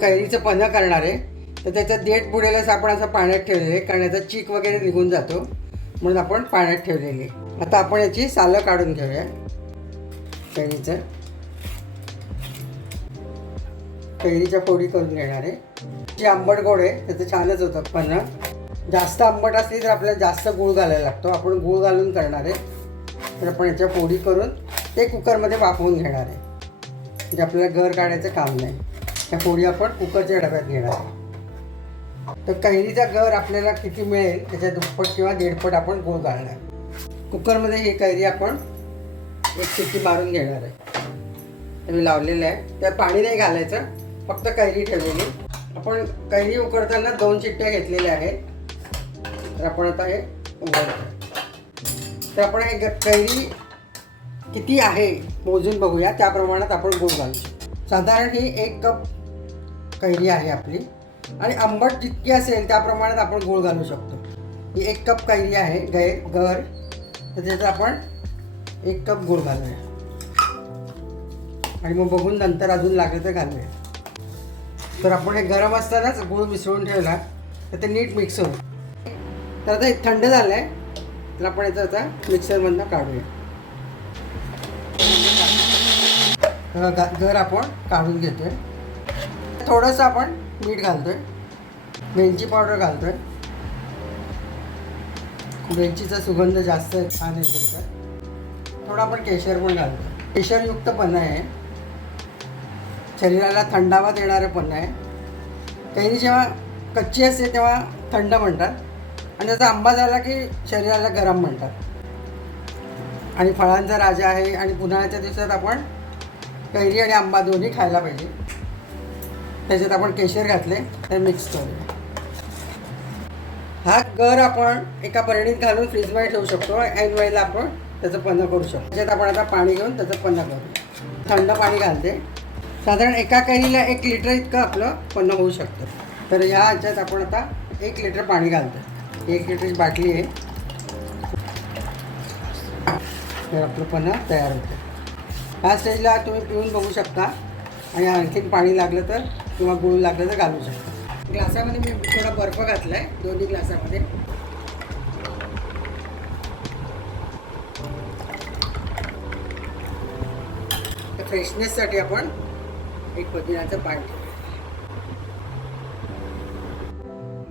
कैरीचं पन्हं करणार आहे, तर त्याचं देठ बुडेलच आपण असं पाण्यात ठेवलेलं आहे, कारण याचा चीक वगैरे निघून जातो म्हणून आपण पाण्यात ठेवलेली आहे. आता आपण याची सालं काढून घेऊया. कैरीच्या फोडी करून घेणार आहे. जी आंबट गोड आहे त्याचं छानच होतं पन्हं. जास्त आंबट असली तर आपल्याला जास्त गूळ घालायला लागतो. आपण गूळ घालून करणार आहे, तर आपण याच्या फोडी करून ते कुकरमध्ये वाफवून घेणार आहे, म्हणजे आपल्याला गर काढायचं काम नाही. त्या फोडी आपण कुकरच्या डब्यात घेणार आहे. तर कैरीचा गर आपल्याला किती मिळेल त्याच्या दुप्पट किंवा दीडपट आपण गूळ घालणार. कुकरमध्ये ही कैरी आपण एक शिट्टी मारून घेणार आहे. मी लावलेलं आहे, त्यात पाणी नाही घालायचं, फक्त कैरी ठेवलेली. आपण कैरी उकडताना 2 शिट्ट्या घेतलेल्या आहेत. तर आपण आता हे उघडतो. तर आपण हे कैरी किती आहे मोजून बघूया, त्या प्रमाणात आपण गूळ घालू. साधारण ही 1 कप कैरी आहे आपली, आणि आंबट जितकी असेल त्या प्रमाणात आपण गूळ घालू शकतो. ही 1 कप कैरी आहे गर, तर त्याच्यात आपण 1 कप गूळ घालूया, आणि मग बघून नंतर अजून लागलं तर घालूया. तर आपण हे गरम असतानाच गूळ मिसळून ठेवला तर ते नीट मिक्स होईल. तर आता हे थंड झालं आहे, तर आपण याचं आता मिक्सरमधनं काढूया. गर आपण काढून घेतोय. थोडंसं आपण मीठ घालतोय, वेलची पावडर घालतोय. वेलचीचा सुगंध जास्त छान येतो. तर थोडं आपण केशर पण घालतो. केशरयुक्त पन्हं आहे, शरीराला थंडावा देणारं पन्हं आहे. कैरी जेव्हा कच्ची असते तेव्हा थंड म्हणतात, आणि त्याचा आंबा झाला की शरीराला गरम म्हणतात. आणि फळांचा राजा आहे, आणि उन्हाळ्याच्या दिवसात आपण कैरी आणि आंबा दोन्ही खायला पाहिजे. त्याच्यात आपण केशर घातले, तर मिक्स करूया. हा गर आपण एका बरणीत घालून फ्रीजमध्ये ठेवू शकतो. ऐन वेळेला आपण त्याचं पन्हं करू शकतो. त्याच्यात आपण आता पाणी घेऊन त्याचं पन्हं करू. थंड पाणी घालते. साधारण एका कैरीला 1 लिटर इतकं आपलं पन्हं होऊ शकतं. तर ह्याच्यात आपण आता 1 लिटर पाणी घालतो. 1 लिटरची बाटली आहे, तर आपलं पन्हं तयार होतं. ह्या स्टेजला तुम्ही पिऊन बघू शकता, आणि आणखीन पाणी लागलं तर किंवा गूळ लागलं तर घालू शकता. ग्लासामध्ये मी थोडा बर्फ घातला आहे, 2 ग्लासामध्ये. तर फ्रेशनेससाठी आपण एक पुदिन्याचं पान ठेवूया.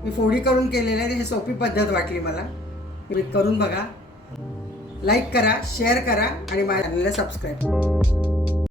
मी फोडी करून केलेलं आहे, ही सोपी पद्धत वाटली मला. तुम्ही करून बघा. लाईक करा, शेअर करा, आणि माझ्या चॅनलला सबस्क्राईब करा.